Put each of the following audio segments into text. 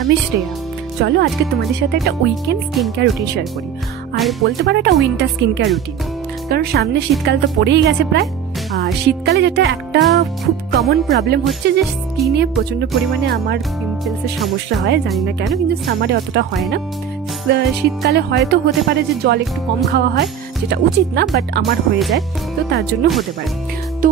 আমি শ্রেয়া। চলো আজকে তোমাদের সাথে একটা weekend skin care routine share করি, আর বলতে পারো একটা উইন্টার স্কিন কেয়ার রুটিন। কারণ সামনে শীতকাল তো পড়েই গেছে প্রায়। আর শীতকালে যেটা একটা খুব কমন প্রবলেম হচ্ছে যে স্কিনে প্রচণ্ড পরিমাণে আমার পিম্পলসের সমস্যা হয়, জানি না কেন, কিন্তু সামারে অতটা হয় না। শীতকালে হয়তো হতে পারে যে জল একটু কম খাওয়া হয়, যেটা উচিত না, বাট আমার হয়ে যায়, তো তার জন্য হতে পারে। তো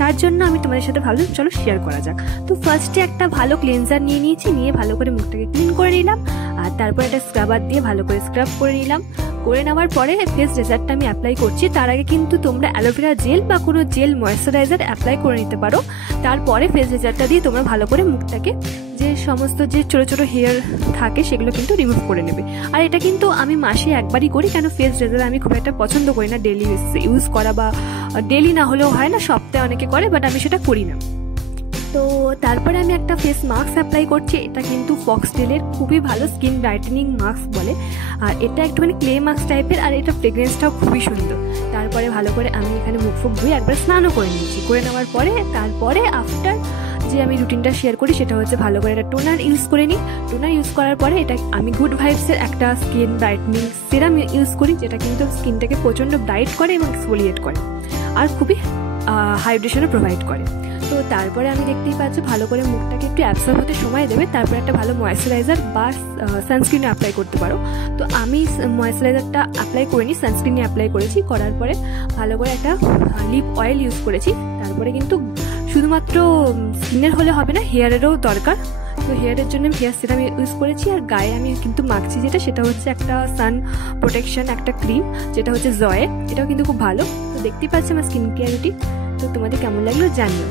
তার জন্য আমি তোমাদের সাথে ভালো চলো শেয়ার করা যাক। তো ফার্স্টে একটা ভালো ক্লিনজার নিয়ে ভালো করে মুখটাকে ক্লিন করে নিলাম, আর তারপর একটা স্ক্রাবার দিয়ে ভালো করে স্ক্রাব করে নিলাম। করে নেওয়ার পরে ফেস রেজাল্টটা আমি অ্যাপ্লাই করছি। তার আগে কিন্তু তোমরা অ্যালোভেরা জেল বা কোনো জেল ময়েশ্চারাইজার অ্যাপ্লাই করে নিতে পারো। তারপরে ফেস রেজাল্টটা দিয়ে তোমরা ভালো করে মুখটাকে যে সমস্ত যে ছোটো ছোটো হেয়ার থাকে সেগুলো কিন্তু রিমুভ করে নেবে। আর এটা কিন্তু আমি মাসে একবারই করি, কেন ফেস রেজাল্ট আমি খুব একটা পছন্দ করি না ডেলি ইউজ করা, বা ডেলি না হলেও হয় না, সপ্তাহে অনেকে করে, বাট আমি সেটা করি না। তো তারপরে আমি একটা ফেস মাস্ক অ্যাপ্লাই করছি। এটা কিন্তু ফক্সটেলের খুবই ভালো স্কিন ব্রাইটেনিং মাস্ক বলে, আর এটা একটুখানি ক্লে মাস্ক টাইপের, আর এটা ফ্রেগ্রেন্সটাও খুবই সুন্দর। তারপরে ভালো করে আমি এখানে মুখ ধুয়ে একবার স্নানও করে নিয়েছি। করে নেওয়ার পরে তারপরে আফটার যে আমি রুটিনটা শেয়ার করি সেটা হচ্ছে ভালো করে একটা টোনার ইউজ করে নিই। টোনার ইউজ করার পরে এটা আমি গুড ভাইবসের একটা স্কিন ব্রাইটনিং সিরাম ইউজ করি, যেটা কিন্তু স্কিনটাকে প্রচণ্ড ব্রাইট করে এবং এক্সফোলিয়েট করে, আর খুবই হাইড্রেশনও প্রোভাইড করে। তো তারপরে আমি দেখতেই পাচ্ছি ভালো করে মুখটাকে একটু অ্যাবসর্ব হতে সময় দেবে। তারপরে একটা ভালো ময়েশ্চারাইজার বা সানস্ক্রিনে অ্যাপ্লাই করতে পারো। তো আমি ময়েশ্চারাইজারটা অ্যাপ্লাই করিনি, সানস্ক্রিনে অ্যাপ্লাই করেছি। করার পরে ভালো করে একটা লিপ অয়েল ইউজ করেছি। তারপরে কিন্তু শুধুমাত্র স্কিনের হলে হবে না, হেয়ারেরও দরকার। তো হেয়ারের জন্য আমি হেয়ার সিরাম ইউজ করেছি, আর গায়ে আমি কিন্তু মাখছি সেটা হচ্ছে একটা সান প্রোটেকশন একটা ক্রিম, যেটা হচ্ছে জয়ে। এটাও কিন্তু খুব ভালো। তো দেখতেই পাচ্ছি আমার স্কিন কেয়ার রুটিন। তো তোমাদের কেমন লাগলো জানিও।